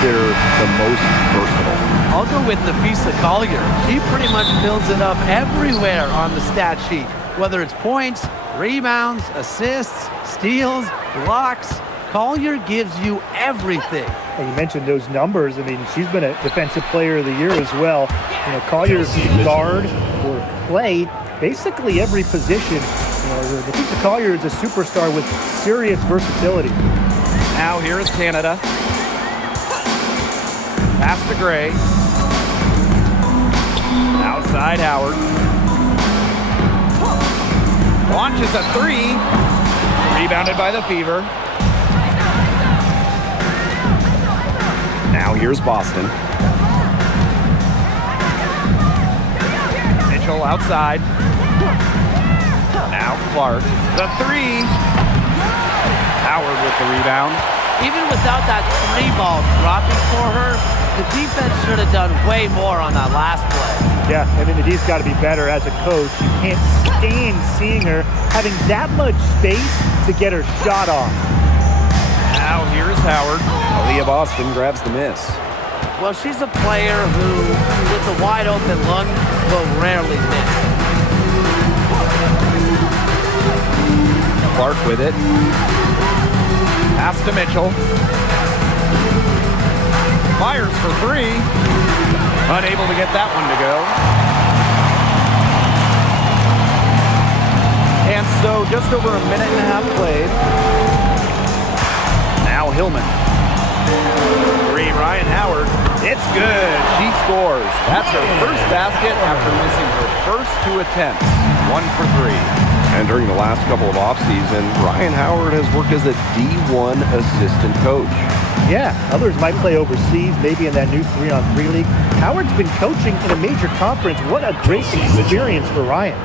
consider the most versatile? I'll go with Nafisa Collier. She pretty much fills it up everywhere on the stat sheet, whether it's points, rebounds, assists, steals, blocks. Collier gives you everything. And you mentioned those numbers. I mean, she's been a Defensive Player of the Year as well. You know, Collier can guard or play basically every position. You know, Nafisa Collier is a superstar with serious versatility. Now here is Canada. Pass to Gray. Outside Howard. Launches a three. Rebounded by the Fever. Now here's Boston. Mitchell outside. Now Clark. The three. Howard with the rebound. Even without that three ball dropping for her, the defense should have done way more on that last play. Yeah, I mean, Nadine's got to be better as a coach. You can't stand seeing her having that much space to get her shot off. Now here's Howard. Aaliyah Boston grabs the miss. Well, she's a player who, with a wide open look, will rarely miss. Clark with it. Pass to Mitchell. Fires for three. Unable to get that one to go. And so just over a minute and a half played. Now Hillman. Three, Ryan Howard. It's good. She scores. That's her first basket after missing her first two attempts. 1 for 3. And during the last couple of offseason, Ryan Howard has worked as a D1 assistant coach. Yeah, others might play overseas, maybe in that new 3-on-3 league. Howard's been coaching in a major conference. What a great experience for Ryan.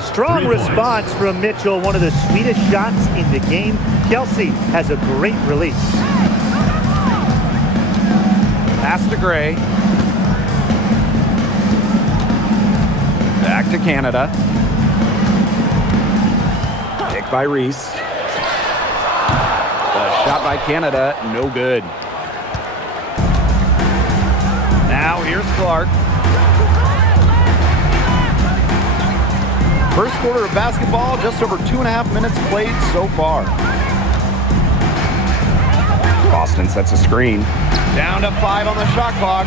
Strong response from Mitchell, one of the sweetest shots in the game. Kelsey has a great release. Pass to Gray. Back to Canada. Pick by Reese. The shot by Canada, no good. Now here's Clark. First quarter of basketball, just over 2.5 minutes played so far. Boston sets a screen. Down to 5 on the shot clock.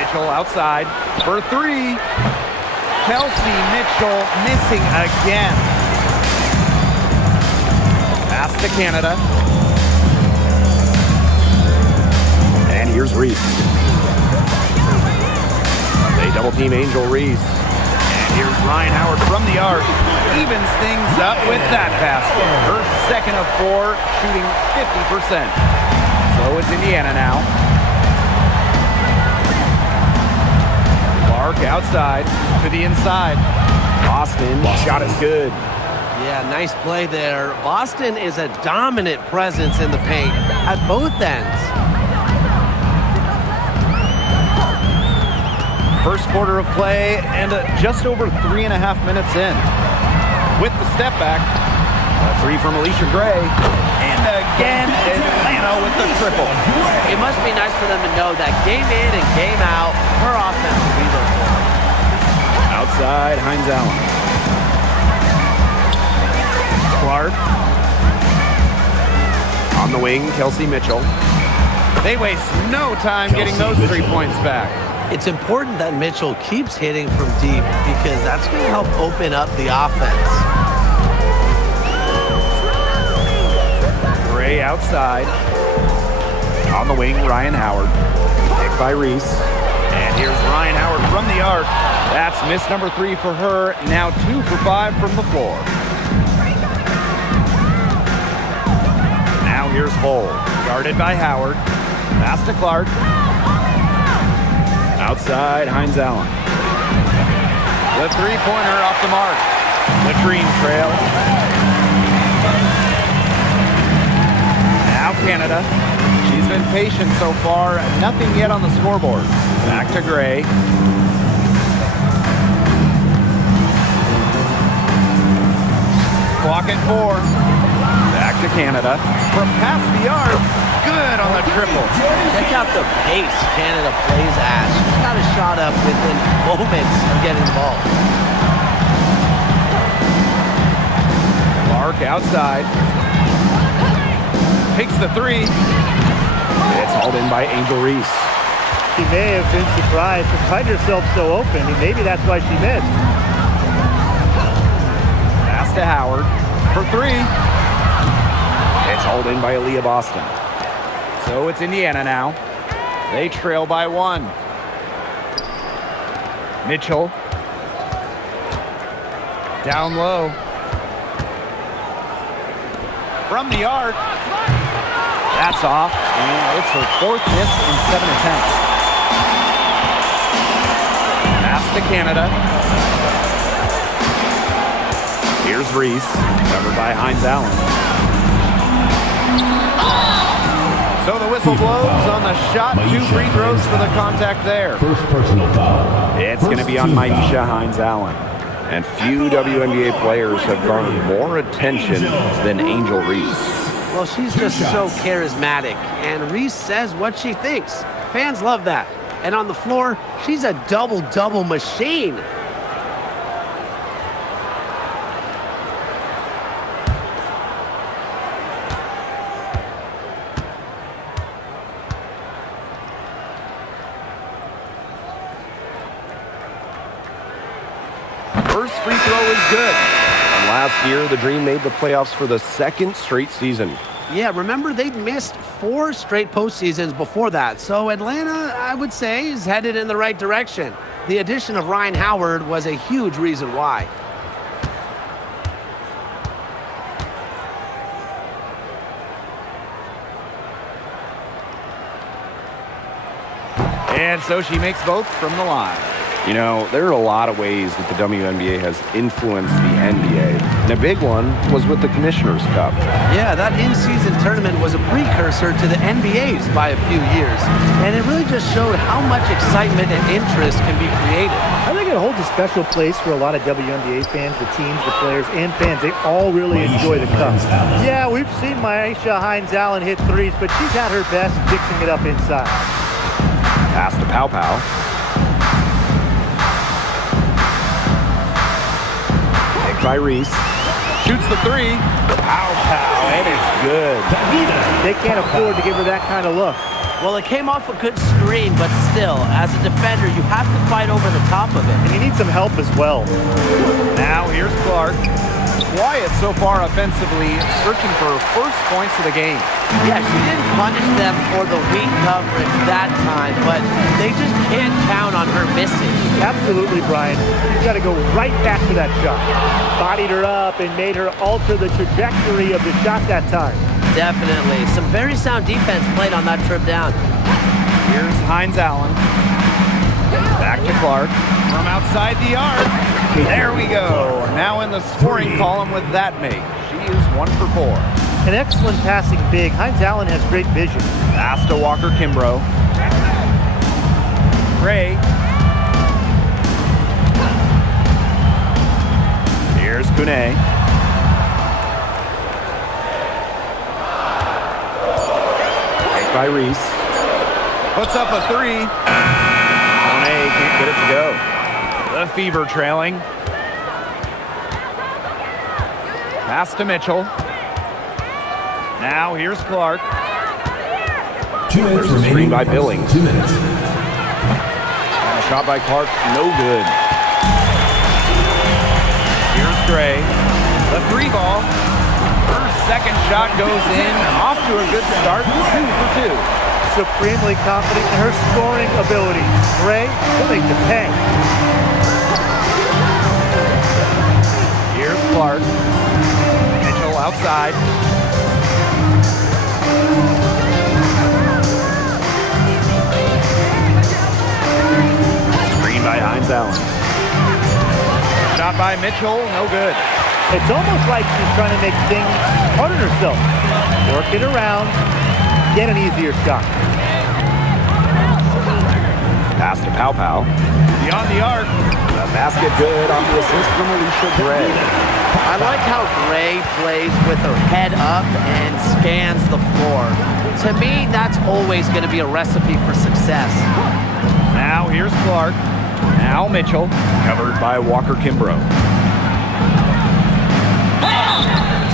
Mitchell outside for 3. Kelsey Mitchell missing again. Pass to Canada. And here's Reese. They double team Angel Reese. And here's Ryan Howard from the arc. Evens things up with that basket. Her second of 4, shooting 50%. So it's Indiana now. Clark outside to the inside. Boston shot is good. Yeah, nice play there. Boston is a dominant presence in the paint at both ends. First quarter of play and just over 3.5 minutes in. With the step back, a 3 from Alicia Gray. And again, Atlanta with the triple. It must be nice for them to know that game in and game out, her offense will be there for them. Outside, Hines Allen. Clark. On the wing, Kelsey Mitchell. They waste no time getting those 3 points back. It's important that Mitchell keeps hitting from deep because that's going to help open up the offense. Gray outside. On the wing, Ryan Howard. Picked by Reese. And here's Ryan Howard from the arc. That's miss number 3 for her. Now 2 for 5 from the floor. Now here's Hull. Guarded by Howard. Pass to Clark. Outside, Hines Allen. The three-pointer off the mark. Latrine trail. Now Canada. She's been patient so far. Nothing yet on the scoreboard. Back to Gray. Clock at 4. Back to Canada. From past the arc. Good on the triple. Check out the pace Canada plays at. She's got a shot up within moments of getting involved. Clark outside. Takes the three. It's hauled in by Angel Reese. She may have been surprised to find herself so open. Maybe that's why she missed. Pass to Howard for three. It's hauled in by Aaliyah Boston. So it's Indiana now. They trail by one. Mitchell. Down low. From the arc. That's off. And it's her fourth miss in 7 attempts. Pass to Canada. Here's Reese, covered by Hines Allen. So the whistle blows on the shot. 2 free throws for the contact there. First personal foul. It's going to be on Myesha Hines Allen. And few WNBA players have garnered more attention than Angel Reese. Well, she's just so charismatic, and Reese says what she thinks. Fans love that. And on the floor, she's a double-double machine. First free throw is good. And last year, the Dream made the playoffs for the second straight season. Yeah, remember they'd missed 4 straight postseasons before that. So Atlanta, I would say, is headed in the right direction. The addition of Ryan Howard was a huge reason why. And so she makes both from the line. You know, there are a lot of ways that the WNBA has influenced the NBA. And a big one was with the Commissioner's Cup. Yeah, that in-season tournament was a precursor to the NBA's by a few years. And it really just showed how much excitement and interest can be created. I think it holds a special place for a lot of WNBA fans, the teams, the players, and fans. They all really enjoy the cup. Yeah, we've seen Myesha Hines Allen hit threes, but she's had her best fixing it up inside. Pass to Pow Pow. By Reese. Shoots the three. Pow, pow, and it's good. They can't afford to give her that kind of look. Well, it came off a good screen, but still, as a defender, you have to fight over the top of it. And you need some help as well. Now here's Clark. Quiet so far offensively, searching for first points of the game. Yeah, she didn't punish them for the weak coverage that time, but they just can't count on her missing. Absolutely, Brian. She's got to go right back to that shot. Bodied her up and made her alter the trajectory of the shot that time. Definitely. Some very sound defense played on that trip down. Here's Hines Allen. Back to Clark. From outside the arc. There we go. Now in the scoring column with that make. She is 1 for 4. An excellent passing big. Hines Allen has great vision. Pass to Walker Kimbrough. Gray. Here's Kune. Take by Reese. Puts up a three. Kune can't get it to go. The Fever trailing. Pass to Mitchell. Now here's Clark. 2 minutes Screen remaining. by Billings. 2 minutes. And a shot by Clark, no good. Here's Gray. The 3 ball. Her second shot goes in. Off to a good start. 2 for 2. Supremely confident in her scoring abilities. Gray, willing to pay. Here's Clark. Mitchell outside. Screen by Hines Allen. Shot by Mitchell, no good. It's almost like she's trying to make things hard on herself. Work it around, get an easier shot. Pass to Pow Pow. Beyond the arc. The basket good on the assist from Alicia Gray. I like how Gray plays with her head up and scans the floor. To me, that's always going to be a recipe for success. Now here's Clark. Now Mitchell. Covered by Walker Kimbrough.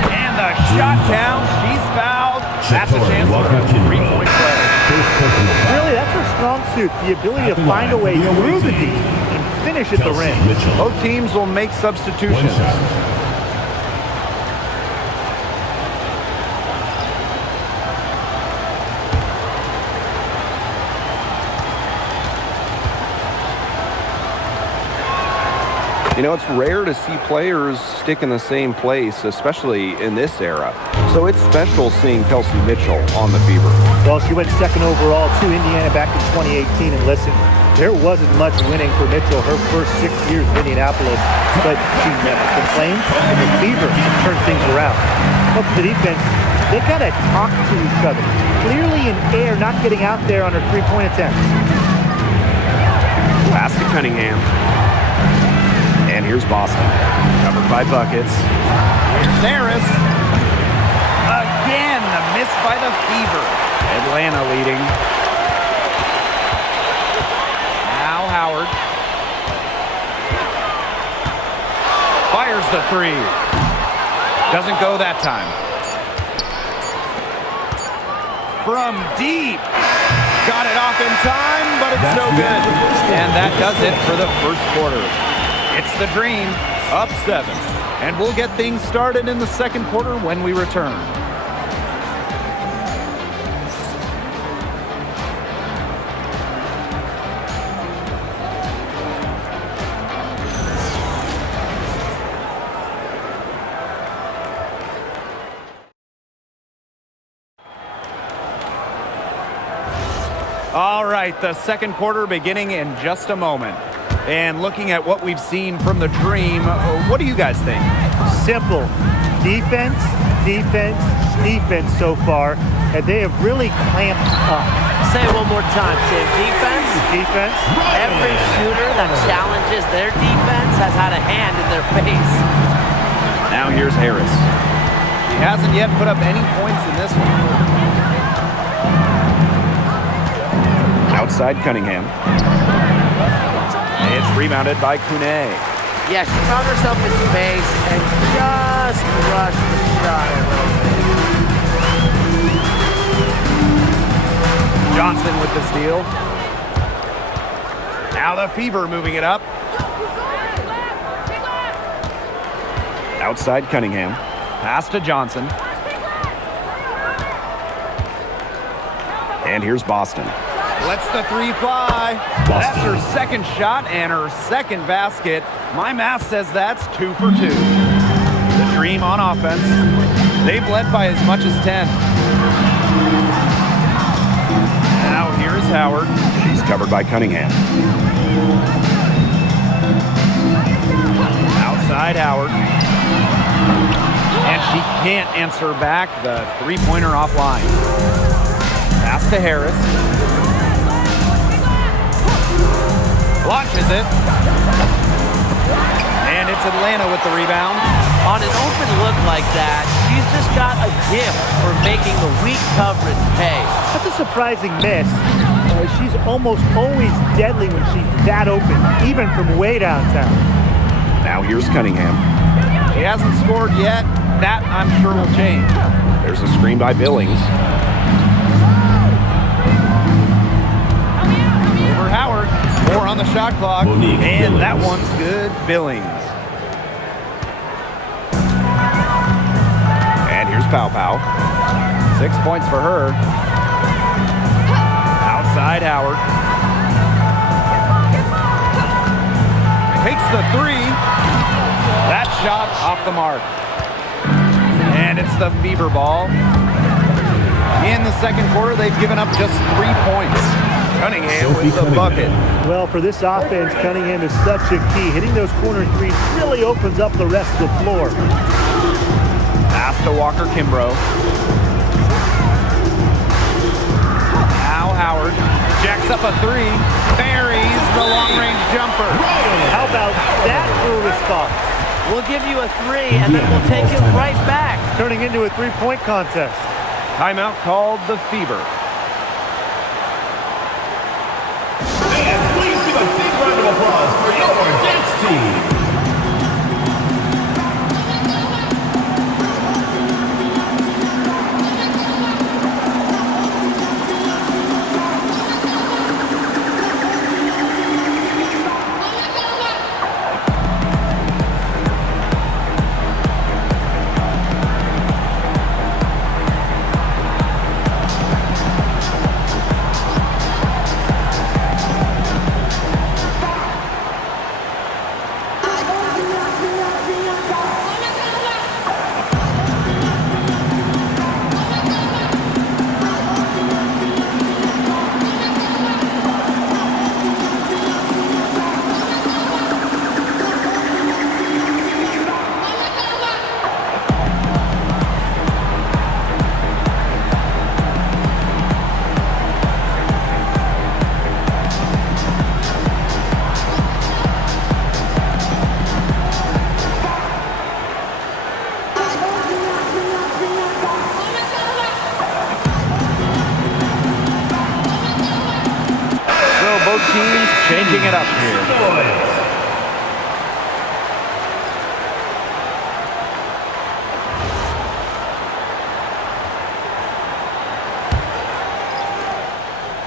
And the shot count. She's fouled. That's a chance for a three-point play. Really, that's her strong suit, the ability to find a way through the D and finish at the rim. Both teams will make substitutions. You know, it's rare to see players stick in the same place, especially in this era. So it's special seeing Kelsey Mitchell on the Fever. Well, she went second overall to Indiana back in 2018, and listen, there wasn't much winning for Mitchell her first 6 years in Indianapolis, but she never complained, and the Fever turned things around. Well, for the defense, they got to talk to each other. Clearly in air, not getting out there on her three-point attempts. Pass to Cunningham. And here's Boston, covered by buckets. Here's Harris. Again, a miss by the Fever. Atlanta leading. Now Howard. Fires the three. Doesn't go that time. From deep. Got it off in time, but it's no good. And that does it for the first quarter. It's the Dream, up 7. And we'll get things started in the second quarter when we return. All right, the second quarter beginning in just a moment. And looking at what we've seen from the Dream, what do you guys think? Simple. Defense, defense, defense so far, and they have really clamped up. Say it one more time, Tim. Defense? Defense. Every shooter that challenges their defense has had a hand in their face. Now here's Harris. He hasn't yet put up any points in this one. Outside Cunningham. It's rebounded by Kune. Yeah, she found herself in space and just rushed the shot a little bit. Johnson with the steal. Now the Fever moving it up. Outside Cunningham. Pass to Johnson. And here's Boston. Lets the three fly. That's her second shot and her second basket. My math says that's 2 for 2. The Dream on offense. They've led by as much as 10. Now here's Howard. She's covered by Cunningham. Outside Howard. And she can't answer back the three-pointer offline. Pass to Harris. Launches it. And it's Atlanta with the rebound. On an open look like that, she's just got a gift for making the weak coverage pay. That's a surprising miss. She's almost always deadly when she's that open, even from way downtown. Now here's Cunningham. She hasn't scored yet. That, I'm sure, will change. There's a screen by Billings. Over Howard. 4 on the shot clock. Monique and Billings. that one's good. Billings. And here's Pow Pow. 6 points for her. Outside Howard. Takes the three. That shot off the mark. And it's the Fever ball. In the second quarter, they've given up just 3 points. Cunningham with the bucket. Well, for this offense, Cunningham is such a key. Hitting those corner threes really opens up the rest of the floor. Pass to Walker Kimbrough. Now Howard jacks up a three. Buries the long-range jumper. How about that for a response? We'll give you a three, and then we'll take it right back. Turning into a three-point contest. Timeout called the Fever. And please give a big round of applause for your dance team. Both teams changing it up here.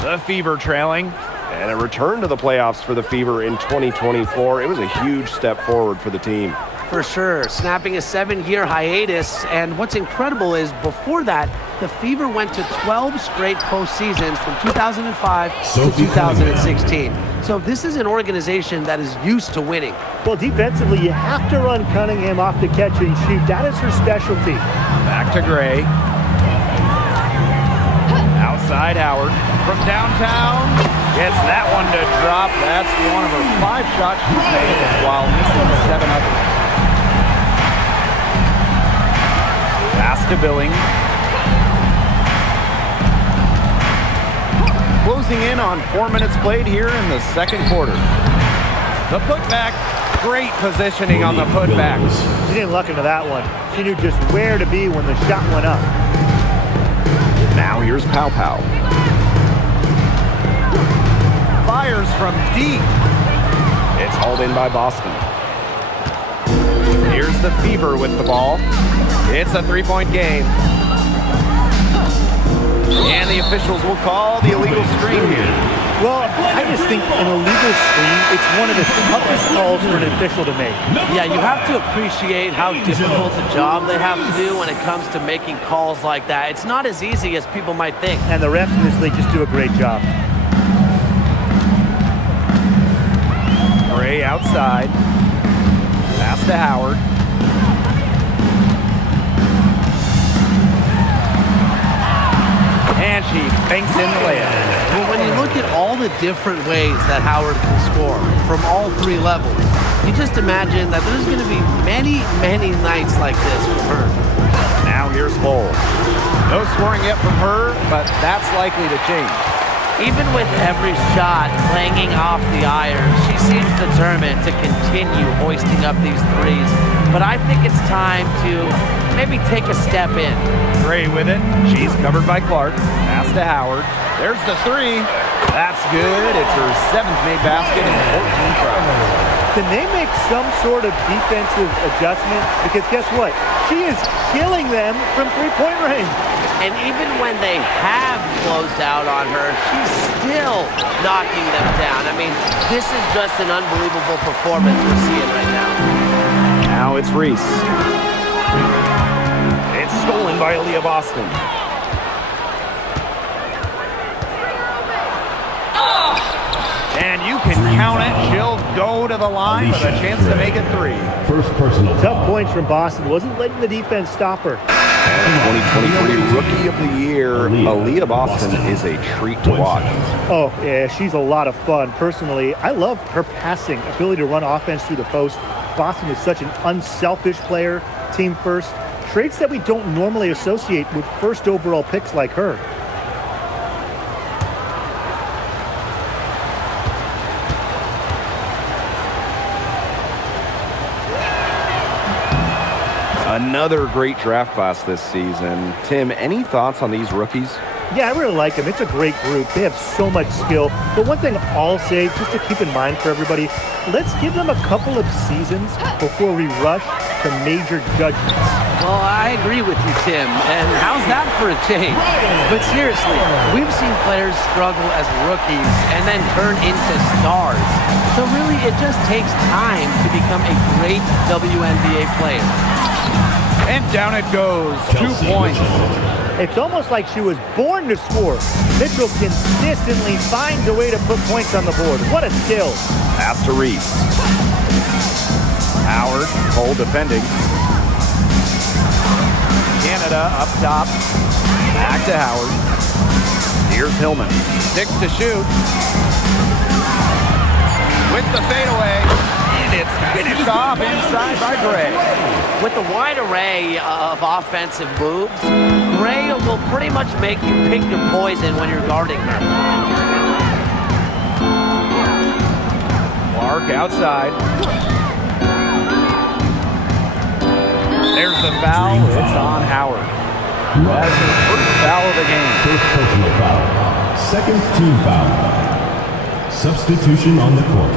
The Fever trailing. And a return to the playoffs for the Fever in 2024. It was a huge step forward for the team. For sure, snapping a 7-year hiatus. And what's incredible is before that, the Fever went to 12 straight postseasons from 2005 to 2016. So this is an organization that is used to winning. Well, defensively, you have to run Cunningham off the catch and shoot. That is her specialty. Back to Gray. Outside Howard. From downtown. Gets that one to drop. That's one of her 5 shots she's made while missing 7 others. Pass to Billings. Closing in on 4 minutes played here in the second quarter. The putback. Great positioning on the putback. She didn't luck into that one. She knew just where to be when the shot went up. Now here's Pow Pow. Fires from deep. It's hauled in by Boston. Here's the Fever with the ball. It's a 3-point game. And the officials will call the illegal screen here. Well, I just think an illegal screen, it's one of the toughest calls for an official to make. Yeah, you have to appreciate how difficult a job they have to do when it comes to making calls like that. It's not as easy as people might think. And the refs in this league just do a great job. Gray outside. Pass to Howard. And she banks in the layup. Well, when you look at all the different ways that Howard can score from all 3 levels, you just imagine that there's going to be many, many nights like this for her. Now here's Bull. No scoring yet from her, but that's likely to change. Even with every shot clanging off the iron, she seems determined to continue hoisting up these threes. But I think it's time to maybe take a step in. Gray with it. She's covered by Clark. Pass to Howard. There's the 3. That's good. It's her 7th made basket in 14 tries. Can they make some sort of defensive adjustment? Because guess what? She is killing them from three-point range. And even when they have closed out on her, she's still knocking them down. I mean, this is just an unbelievable performance we're seeing right now. Now it's Reese. It's stolen by Aaliyah Boston. And you can count it. She'll go to the line with a chance to make it 3. First personal Tough foul. points from Boston. Wasn't letting the defense stop her. And 2023 Rookie of the Year, Aaliyah Boston is a treat to watch. Oh, yeah, she's a lot of fun. Personally, I love her passing, ability to run offense through the post. Boston is such an unselfish player, team first. Traits that we don't normally associate with first overall picks like her. Another great draft class this season. Tim, any thoughts on these rookies? Yeah, I really like them. It's a great group. They have so much skill. But one thing I'll say, just to keep in mind for everybody, let's give them a couple of seasons before we rush to major judgments. Well, I agree with you, Tim. And how's that for a change? But seriously, we've seen players struggle as rookies and then turn into stars. So really, it just takes time to become a great WNBA player. And down it goes. 2 points. It's almost like she was born to score. Mitchell consistently finds a way to put points on the board. What a skill. Pass to Reese. Howard, Cole defending. Canada up top. Back to Howard. Here's Hillman. 6 to shoot. With the fadeaway. And it's finished off inside by Gray. With the wide array of offensive moves, Gray will pretty much make you pick your poison when you're guarding her. Clark outside. There's the foul. It's on Howard. That's his first foul of the game. First personal foul. Second team foul. Substitution on the court.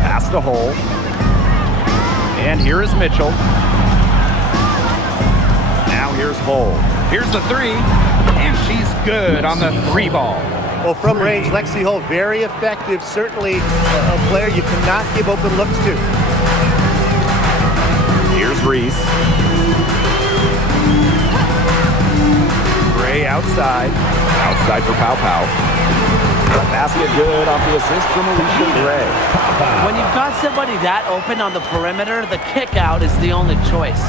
Pass to Hole. And here is Mitchell. Now here's Hole. Here's the three. And she's good on the 3 ball. Well, from range, Lexi Hull, very effective. Certainly a player you cannot give open looks to. Here's Reese. Gray outside. Outside for Pow Pow. The basket good off the assist from Alicia Gray. When you've got somebody that open on the perimeter, the kick out is the only choice.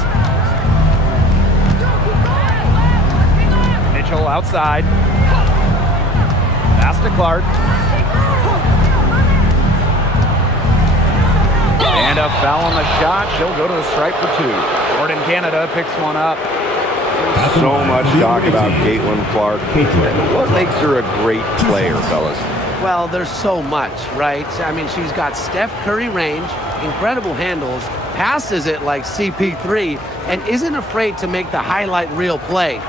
Mitchell outside. Pass to Clark. And a foul on the shot. She'll go to the stripe for 2. Jordan Canada picks one up. So much talk about Caitlin Clark. What makes her a great player, fellas? Well, there's so much, right? I mean, she's got Steph Curry range, incredible handles, passes it like CP3, and isn't afraid to make the highlight reel play.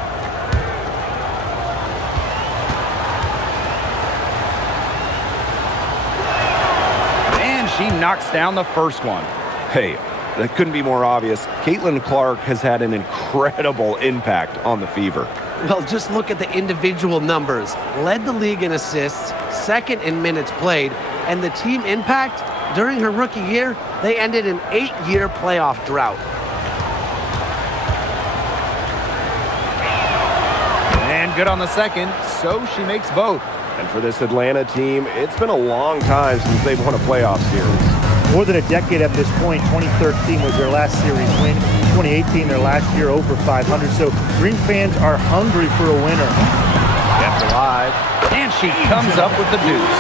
And she knocks down the first one. Hey, that couldn't be more obvious. Caitlin Clark has had an incredible impact on the Fever. Well, just look at the individual numbers. Led the league in assists, second in minutes played, and the team impact during her rookie year, they ended an 8-year playoff drought. And good on the second, so she makes both. And for this Atlanta team, it's been a long time since they've won a playoff series. More than a decade at this point. 2013 was their last series win. 2018, their last year over 500. So Green fans are hungry for a winner. Kept alive. And she comes up with the deuce.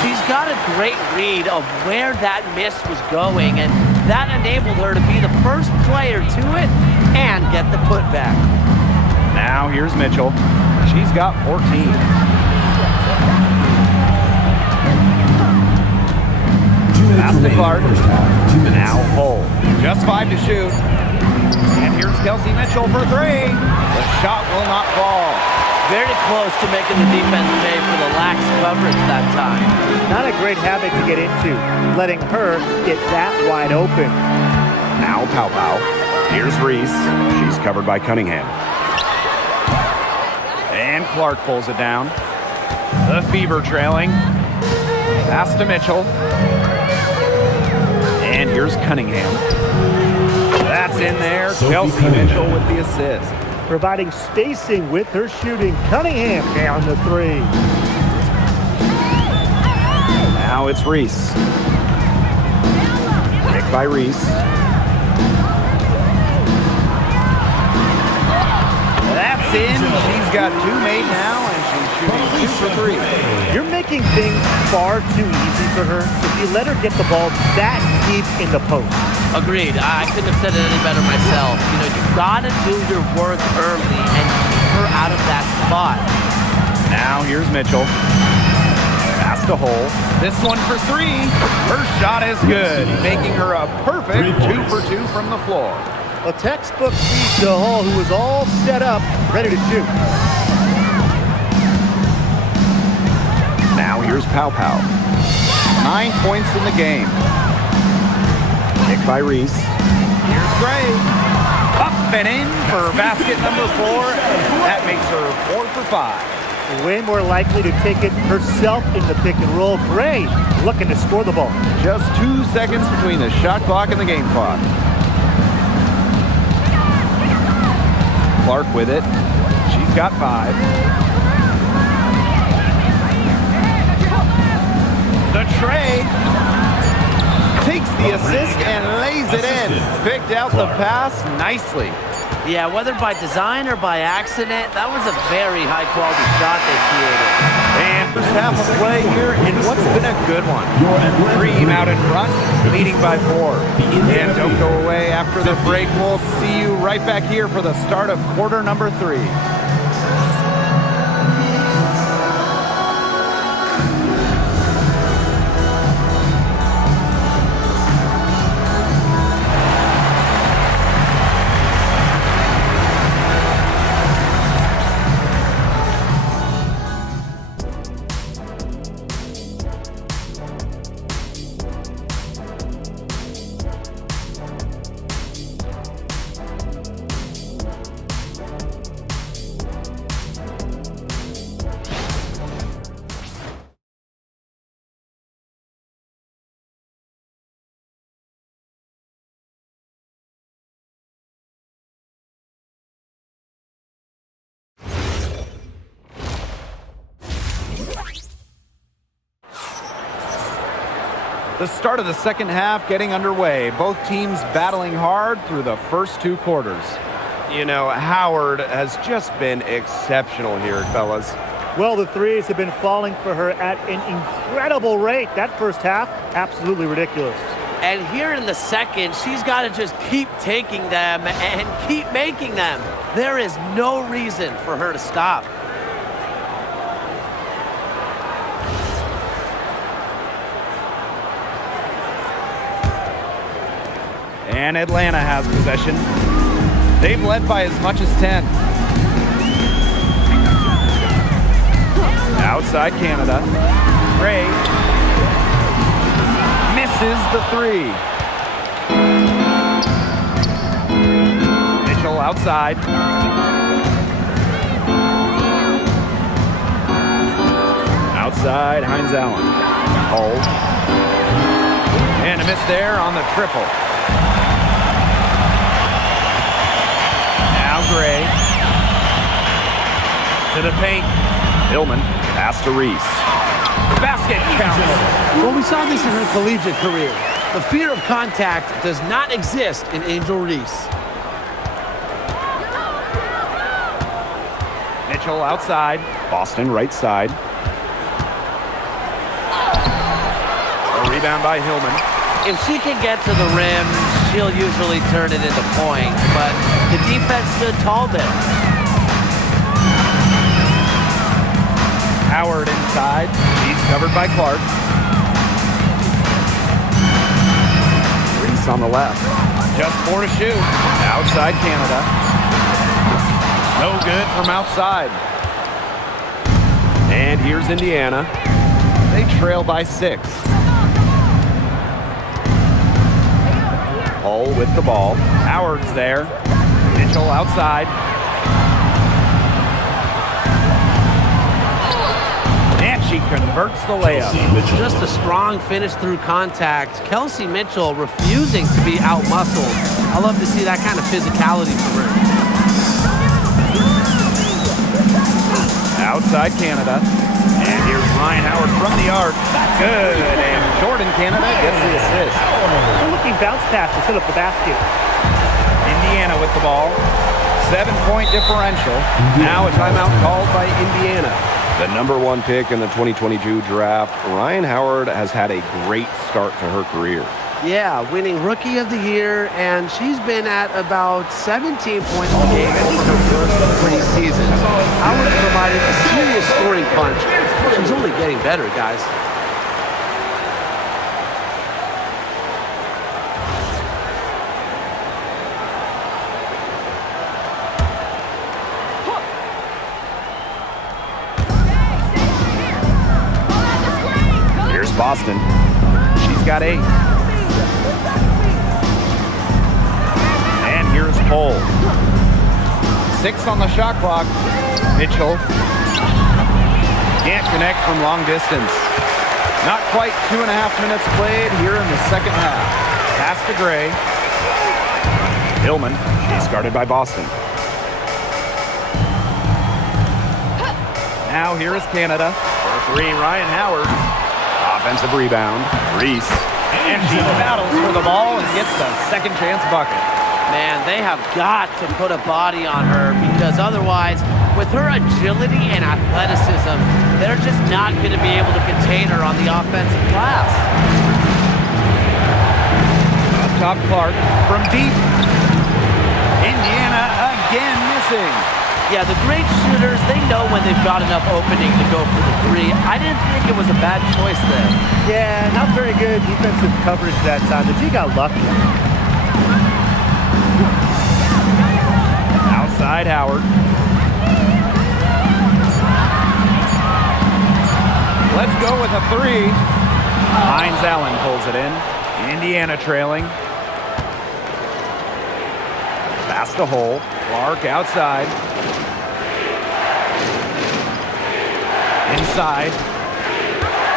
She's got a great read of where that miss was going, and that enabled her to be the first player to it and get the putback. Now here's Mitchell. She's got 14. Pass to Clark. Now Hull. Just 5 to shoot. And here's Kelsey Mitchell for 3. The shot will not fall. Very close to making the defense pay for the lax coverage that time. Not a great habit to get into, letting her get that wide open. Now Pow Pow. Here's Reese. She's covered by Cunningham. And Clark pulls it down. The Fever trailing. Pass to Mitchell. And here's Cunningham. That's in there. Kelsey Mitchell with the assist. Providing spacing with her shooting. Cunningham down the 3. Now it's Reese. Picked by Reese. That's in. She's got 2 made now, and she's shooting 2 for 3. You're making things far too easy for her if you let her get the ball that deep in the post. Agreed. I couldn't have said it any better myself. You know, you've got to do your work early and keep her out of that spot. Now here's Mitchell. the hole. This one for three. Her shot is good, making her a perfect 2 for 2 from the floor. A textbook feed to Hall, who was all set up, ready to shoot. Now here's Pow Pow. 9 points in the game. Picked by Reese. Here's Gray. Up and in for basket number 4. That makes her 4 for 5. Way more likely to take it herself in the pick and roll. Gray looking to score the ball. Just 2 seconds between the shot clock and the game clock. Clark with it. She's got 5. The tray. Takes the assist and lays it in. Picked out the pass nicely. Yeah, whether by design or by accident, that was a very high-quality shot they created. And first half of play here in what's been a good one. Dream out in front, leading by 4. And don't go away after the break. We'll see you right back here for the start of quarter number 3. The start of the second half getting underway. Both teams battling hard through the first 2 quarters. You know, Howard has just been exceptional here, fellas. Well, the threes have been falling for her at an incredible rate. That first half, absolutely ridiculous. And here in the second, she's got to just keep taking them and keep making them. There is no reason for her to stop. And Atlanta has possession. They've led by as much as 10. Outside Canada. Gray misses the 3. Mitchell outside. Outside Hines Allen. Hold. And a miss there on the triple. Gray to the paint. Hillman, pass to Reese. Basket counts. Well, we saw this in her collegiate career. The fear of contact does not exist in Angel Reese. Mitchell outside. Boston right side. A rebound by Hillman. If she can get to the rim, she'll usually turn it into points, but the defense stood tall there. Howard inside. He's covered by Clark. Reese on the left. Just 4 to shoot. Outside Canada. No good from outside. And here's Indiana. They trail by 6. Hull with the ball. Howard's there. Mitchell outside. And she converts the layup. Just a strong finish through contact. Kelsey Mitchell refusing to be out-muscled. I love to see that kind of physicality from her. Outside Canada. And here's Ryan Howard from the arc. Good. And Jordan Canada gets the assist. They're looking bounce pass to set up the basket. Indiana with the ball. 7-point differential. Now a timeout called by Indiana. The number 1 pick in the 2022 draft, Ryan Howard has had a great start to her career. Yeah, winning Rookie of the Year, and she's been at about 17 points a game for her first 3 seasons. Howard's provided a serious scoring punch. She's only getting better, guys. Boston. She's got 8. And here's Cole. 6 on the shot clock. Mitchell can't connect from long distance. Not quite 2.5 minutes played here in the second half. Pass to Gray. Hillman. She's guarded by Boston. Now here is Canada. For 3, Ryan Howard. Offensive rebound. Reese. And she battles for the ball and gets the second chance bucket. Man, they have got to put a body on her because otherwise, with her agility and athleticism, they're just not going to be able to contain her on the offensive glass. Up top, Clark from deep. Indiana again missing. Yeah, the great shooters, they know when they've got enough opening to go for the 3. I didn't think it was a bad choice there. Yeah, not very good defensive coverage that time. The D got lucky. Outside Howard. Let's go with a 3. Hines Allen pulls it in. Indiana trailing. Pass the hole. Clark outside. Inside.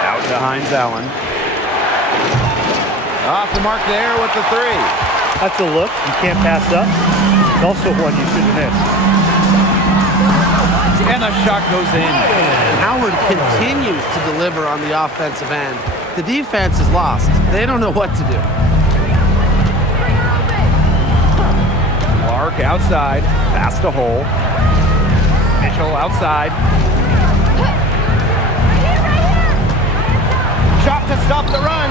Out to Hines Allen. Off the mark there with the 3. That's a look you can't pass up. It's also one you shouldn't miss. And the shot goes in. Howard continues to deliver on the offensive end. The defense is lost. They don't know what to do. Clark outside. Pass to hole. Mitchell outside. Shot to stop the run.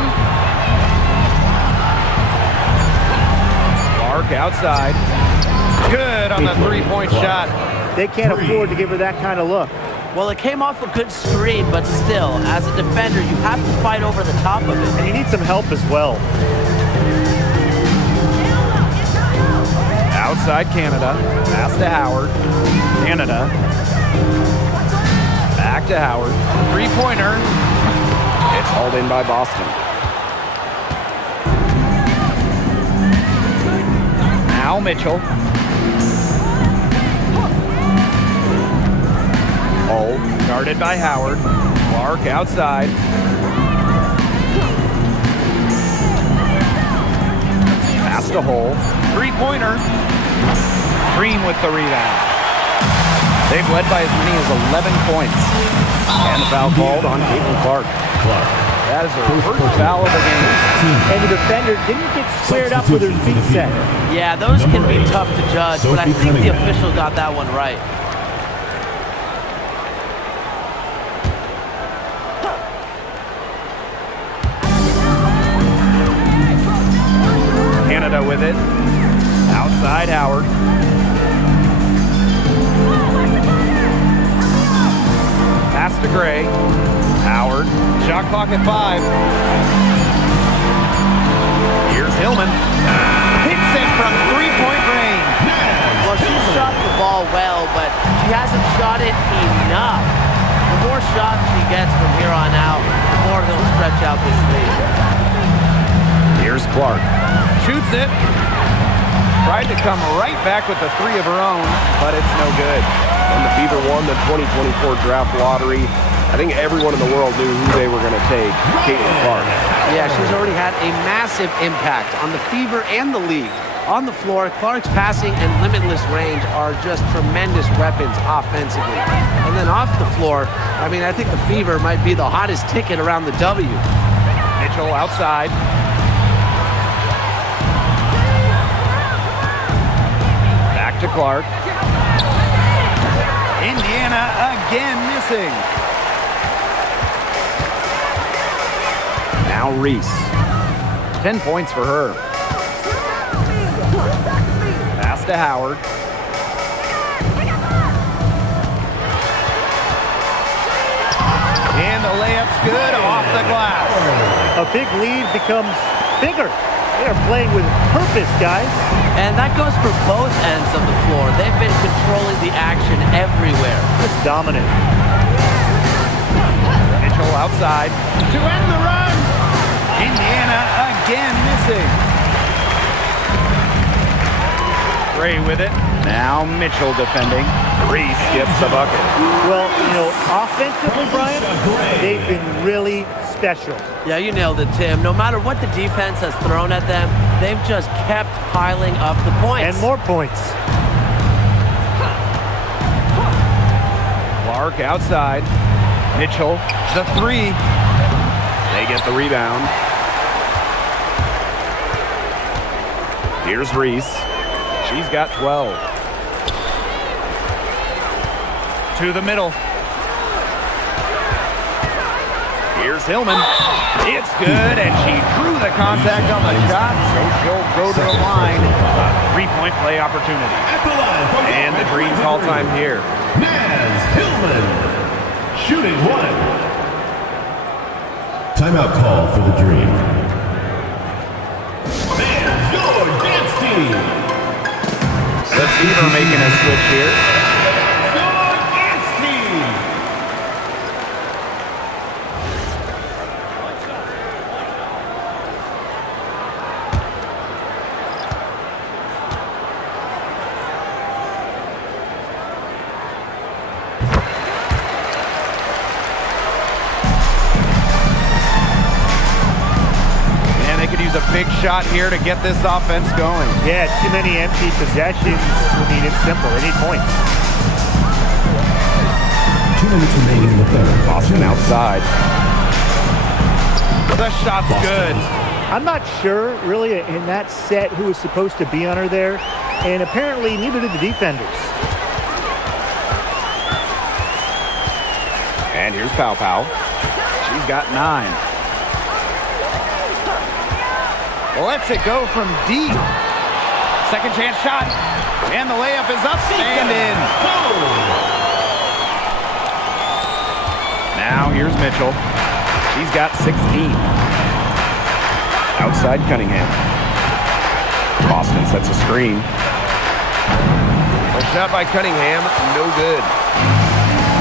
Clark outside. Good on the 3-point shot. They can't afford to give her that kind of look. Well, it came off a good screen, but still, as a defender, you have to fight over the top of it. And you need some help as well. Outside Canada. Pass to Howard. Canada. Back to Howard. 3-pointer. It's hauled in by Boston. Now Mitchell. Hole. Guarded by Howard. Clark outside. Pass to Hole. 3-pointer. Green with the rebound. They've led by as many as 11 points. And the foul called on Caitlin Clark. That is her first foul of the game. And the defender didn't get squared up with her feet set. Yeah, those can be tough to judge, but I think the official got that one right. Canada with it. Outside Howard. Pass to Gray. Howard. Shot clock at 5. Here's Hillman. Hits it from 3-point range. Well, she shot the ball well, but she hasn't shot it enough. The more shots she gets from here on out, the more he'll stretch out this lead. Here's Clark. Shoots it. Tried to come right back with the 3 of her own, but it's no good. When the Fever won the 2024 draft lottery, I think everyone in the world knew who they were going to take, Caitlin Clark. Yeah, she's already had a massive impact on the Fever and the league. On the floor, Clark's passing and limitless range are just tremendous weapons offensively. And then off the floor, I mean, I think the Fever might be the hottest ticket around the W. Mitchell outside. Back to Clark. Indiana again missing. Now Reese. 10 points for her. Pass to Howard. And the layup's good off the glass. A big lead becomes bigger. They are playing with purpose, guys. And that goes for both ends of the floor. They've been controlling the action everywhere. Just dominant. Mitchell outside to end the run. Indiana again missing. Gray with it. Now Mitchell defending. Reese gets the bucket. Well, offensively, Brian, they've been really special. Yeah, you nailed it, Tim. No matter what the defense has thrown at them, they've just kept piling up the points. And more points. Clark outside. Mitchell, the three. They get the rebound. Here's Reese. She's got 12. To the middle. Here's Hillman. It's good, and she drew the contact on the shot, so she'll go to the line. Three-point play opportunity. And the Dreams all-time here. Naz Hillman, shooting one. Timeout call for the Dream. And your dance team. The Fever making a switch here. Your dance team. And they could use a big shot here to get this offense going. Yeah, too many empty possessions. I mean, it's simple. They need points. 2 minutes remaining in the third. Boston outside. The shot's good. I'm not sure, really, in that set who was supposed to be on her there, and apparently neither did the defenders. And here's Pow Pow. She's got 9. Lets it go from deep. Second chance shot. And the layup is up and in. Now here's Mitchell. She's got 16. Outside Cunningham. Boston sets a screen. A shot by Cunningham, no good.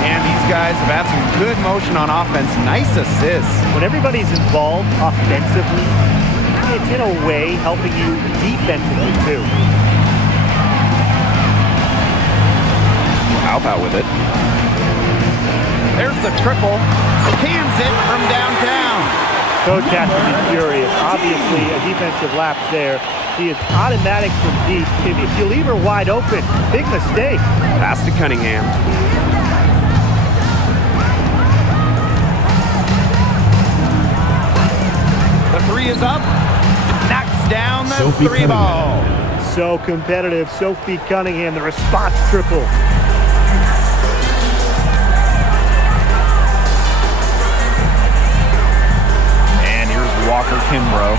And these guys have had some good motion on offense. Nice assists. When everybody's involved offensively, it's in a way helping you defensively too. Pow Pow with it. There's the triple. Cans it from downtown. Coach has to be furious. Obviously, a defensive lapse there. She is automatic from deep. If you leave her wide open, big mistake. Pass to Cunningham. The three is up. Knocks down the Sophie three ball. So competitive. Sophie Cunningham, the response triple. And here's Walker Kimbrough.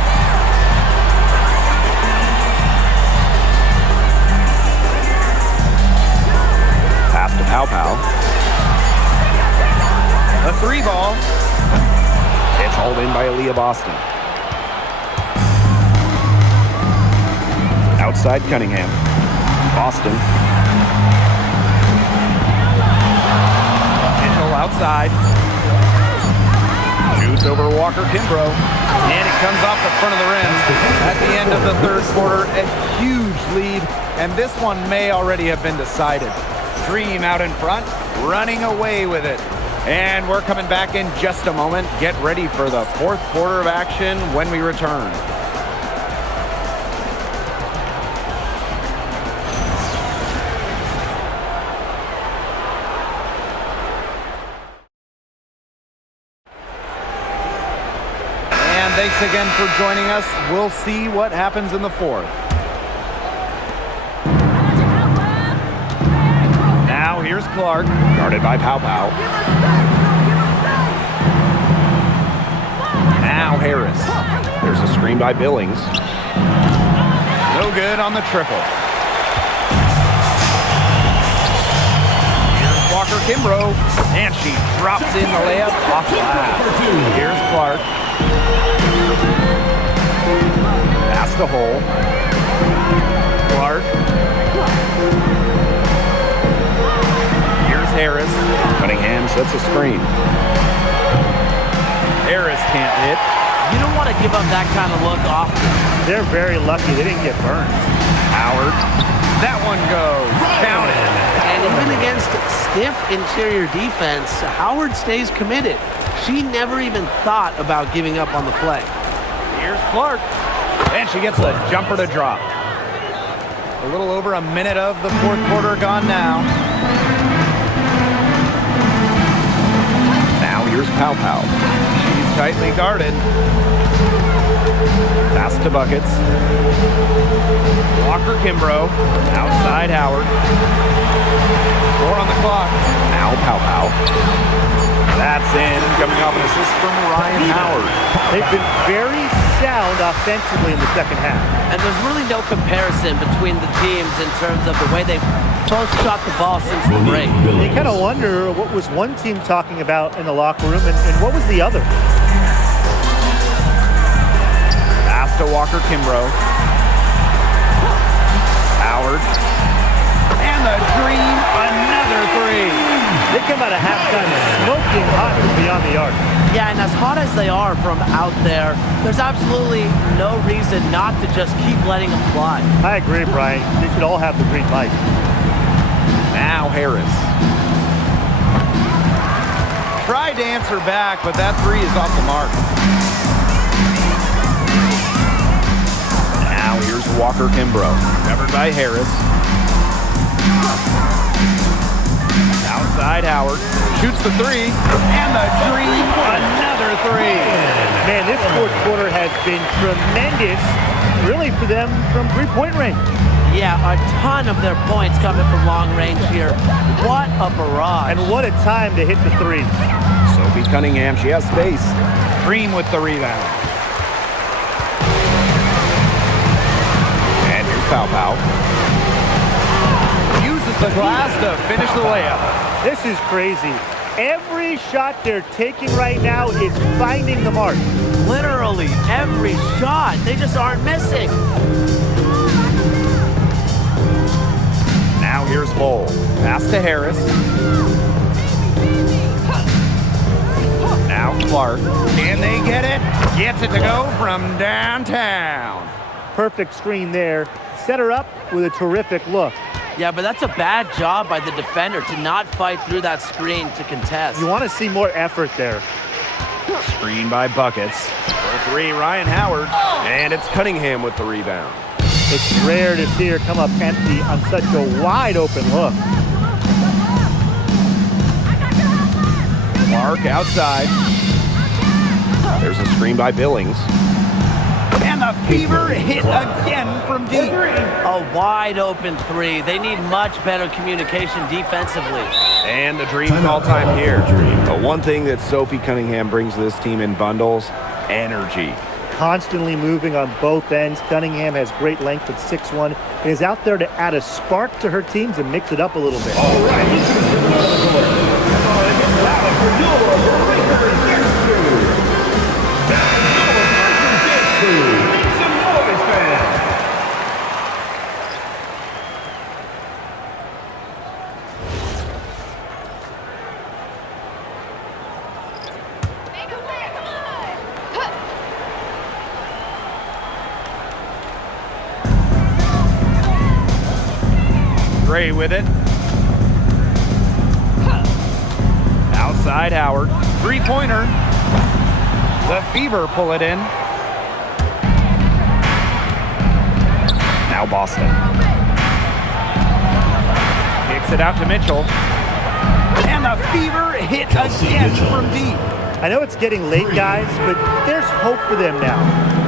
Pass to Pow Pow. The three ball. It's hauled in by Aaliyah Boston. Outside Cunningham. Boston. Mitchell outside. Shoots over Walker Kimbrough. And it comes off the front of the rim. At the end of the third quarter, a huge lead. And this one may already have been decided. Dream out in front, running away with it. And we're coming back in just a moment. Get ready for the fourth quarter of action when we return. And thanks again for joining us. We'll see what happens in the fourth. Now here's Clark, guarded by Pow Pow. Now Harris. There's a screen by Billings. No good on the triple. Here's Walker Kimbrough, and she drops in the layup off glass. Here's Clark. Pass the hole. Clark. Harris. Cunningham sets a screen. Harris can't hit. You don't want to give up that kind of look often. They're very lucky they didn't get burned. Howard. That one goes. Count it. And even against stiff interior defense, Howard stays committed. She never even thought about giving up on the play. Here's Clark. And she gets a jumper to drop. A little over a minute of the fourth quarter gone now. Now here's Pow Pow. She's tightly guarded. Pass to Buckets. Walker Kimbrough. Outside Howard. 4 on the clock. Now Pow Pow. That's in. Coming off an assist from Ryan Howard. They've been very sound offensively in the second half. And there's really no comparison between the teams in terms of the way they've both shot the ball since the break. You kind of wonder what was one team talking about in the locker room and what was the other. Pass to Walker Kimbrough. Howard. And the dream, another 3. They come out of halftime smoking hot from beyond the arc. Yeah, and as hot as they are from out there, there's absolutely no reason not to just keep letting them fly. I agree, Brian. They should all have the green light. Now Harris. Tried to answer back, but that 3 is off the mark. Now here's Walker Kimbrough. Covered by Harris. Outside Howard. Shoots the 3. And the dream, another 3. Man, this fourth quarter has been tremendous, really, for them from three-point range. Yeah, a ton of their points coming from long range here. What a barrage. And what a time to hit the threes. Sophie Cunningham, she has space. Green with the rebound. And here's Pow Pow. Uses the glass to finish the layup. This is crazy. Every shot they're taking right now is finding the mark. Literally every shot. They just aren't missing. Now here's Bowl. Pass to Harris. Now Clark. Can they get it? Gets it to go from downtown. Perfect screen there. Set her up with a terrific look. Yeah, but that's a bad job by the defender to not fight through that screen to contest. You want to see more effort there. Screen by Buckets. For 3, Ryan Howard. And it's Cunningham with the rebound. It's rare to see her come up empty on such a wide open look. Clark outside. There's a screen by Billings. And the Fever hit again from deep. A wide open 3. They need much better communication defensively. And the Dream call time here. But one thing that Sophie Cunningham brings to this team in bundles, energy. Constantly moving on both ends. Cunningham has great length at 6'1", and is out there to add a spark to her teams and mix it up a little bit. All right, this is the score. Now for your Breakers Dance Crew. Now for your Breakers Dance Crew. Make some noise, fans. Gray with it. Outside Howard. 3-pointer. The Fever pull it in. Now Boston. Kicks it out to Mitchell. And the Fever hit again from deep. I know it's getting late, guys, but there's hope for them now.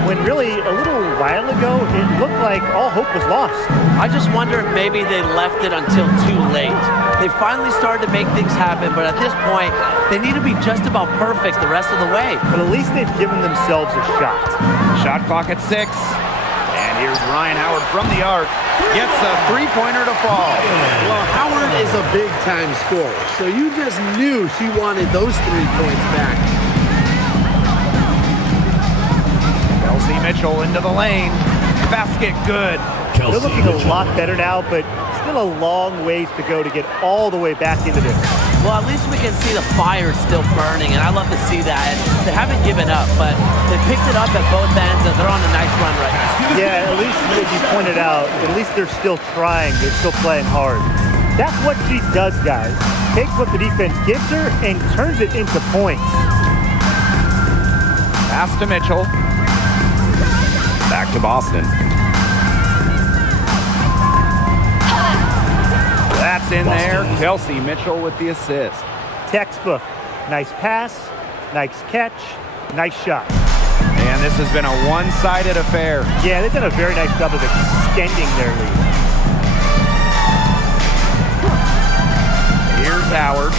When really, a little while ago, it looked like all hope was lost. I just wonder if maybe they left it until too late. They finally started to make things happen, but at this point, they need to be just about perfect the rest of the way. But at least they've given themselves a shot. Shot clock at 6. And here's Ryan Howard from the arc. Gets a 3-pointer to fall. Well, Howard is a big-time scorer, so you just knew she wanted those 3 points back. Kelsey Mitchell into the lane. Basket good. They're looking a lot better now, but still a long ways to go to get all the way back into this. Well, at least we can see the fire still burning, and I love to see that. And they haven't given up, but they picked it up at both ends, and they're on a nice run right now. Yeah, at least, as you pointed out, at least they're still trying. They're still playing hard. That's what she does, guys. Takes what the defense gives her and turns it into points. Pass to Mitchell. Back to Boston. That's in there. Kelsey Mitchell with the assist. Textbook. Nice pass, nice catch, nice shot. And this has been a one-sided affair. Yeah, they've done a very nice job of extending their lead. Here's Howard.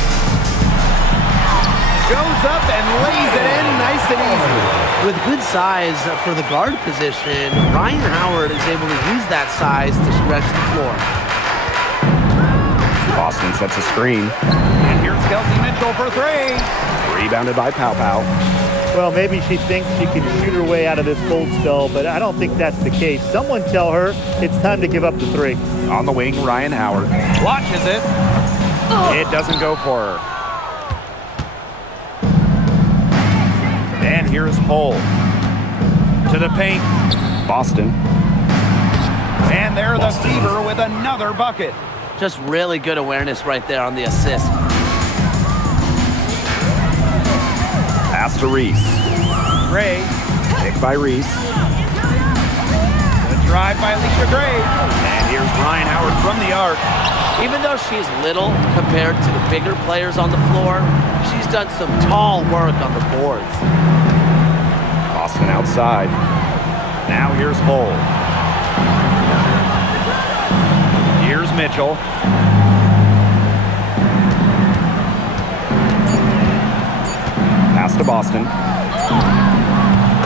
Goes up and lays it in nice and easy. With good size for the guard position, Ryan Howard is able to use that size to stretch the floor. Boston sets a screen. And here's Kelsey Mitchell for three. Rebounded by Pow Pow. Well, maybe she thinks she can shoot her way out of this cold spell, but I don't think that's the case. Someone tell her it's time to give up the three. On the wing, Ryan Howard. Watches it. It doesn't go for her. And here's Hull. To the paint. Boston. And they're the Fever with another bucket. Just really good awareness right there on the assist. Pass to Reese. Gray. Picked by Reese. The drive by Alicia Gray. And here's Ryan Howard from the arc. Even though she's little compared to the bigger players on the floor, she's done some tall work on the boards. Boston outside. Now here's Hull. Here's Mitchell. Pass to Boston.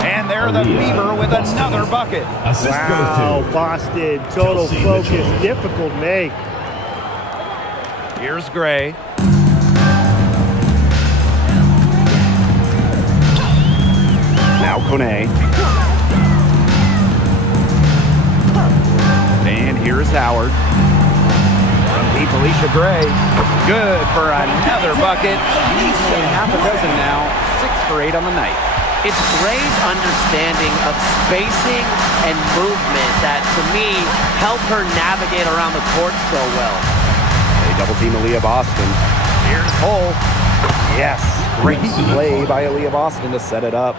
And they're the Fever with another bucket. Assist Wow, goes to Boston, total Kelsey focus, Mitchell. difficult make. Here's Gray. Now Kone. And here's Howard. From deep, Alicia Gray. Good for another bucket. She's made half a dozen now. 6 for 8 on the night. It's Gray's understanding of spacing and movement that, to me, help her navigate around the court so well. They double team Aaliyah Boston. Here's Hull. Yes. Great play by Aaliyah Boston to set it up.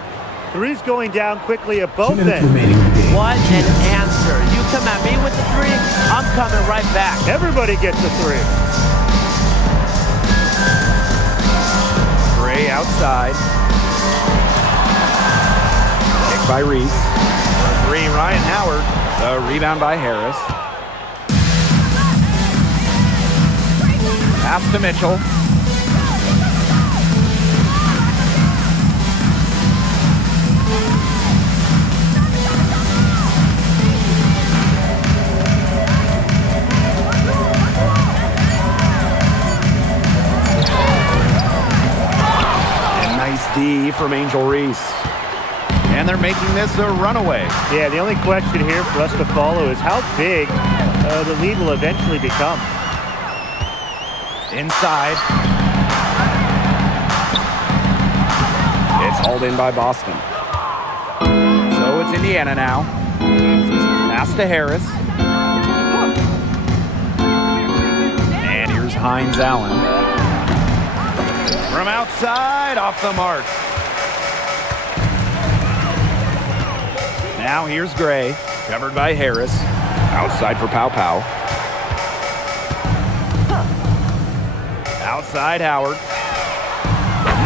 Three's going down quickly at both 2 minutes ends. remaining in the game. What an answer. You come at me with the three, I'm coming right back. Everybody gets a three. Gray outside. Picked by Reese. For three, Ryan Howard. The rebound by Harris. Pass to Mitchell. And nice D from Angel Reese. And they're making this a runaway. Yeah, the only question here for us to follow is how big the lead will eventually become. Inside. It's hauled in by Boston. So it's Indiana now. Pass to Harris. And here's Hines Allen. From outside, off the mark. Now here's Gray, covered by Harris. Outside for Pow Pow. Outside Howard.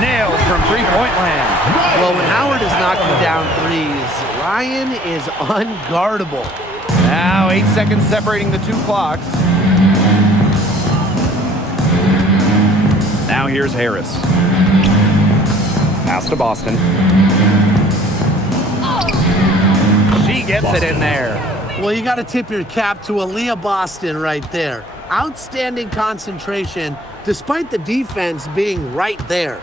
Nailed from three-point land. Well, when Howard is knocking down threes, Ryan is unguardable. Now 8 seconds separating the two clocks. Now here's Harris. Pass to Boston. She gets it in there. Well, you got to tip your cap to Aaliyah Boston right there. Outstanding concentration, despite the defense being right there.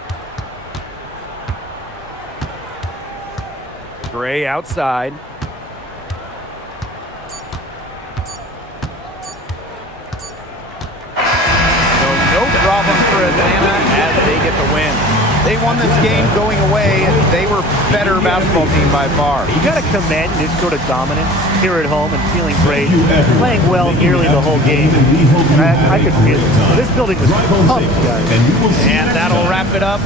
Gray outside. So no problem for Atlanta get the win. They won this game going away. They were better basketball team by far. You got to commend this sort of dominance here at home and feeling great, playing well nearly the whole game. And I could feel it. This building was pumped, guys. And that'll wrap it up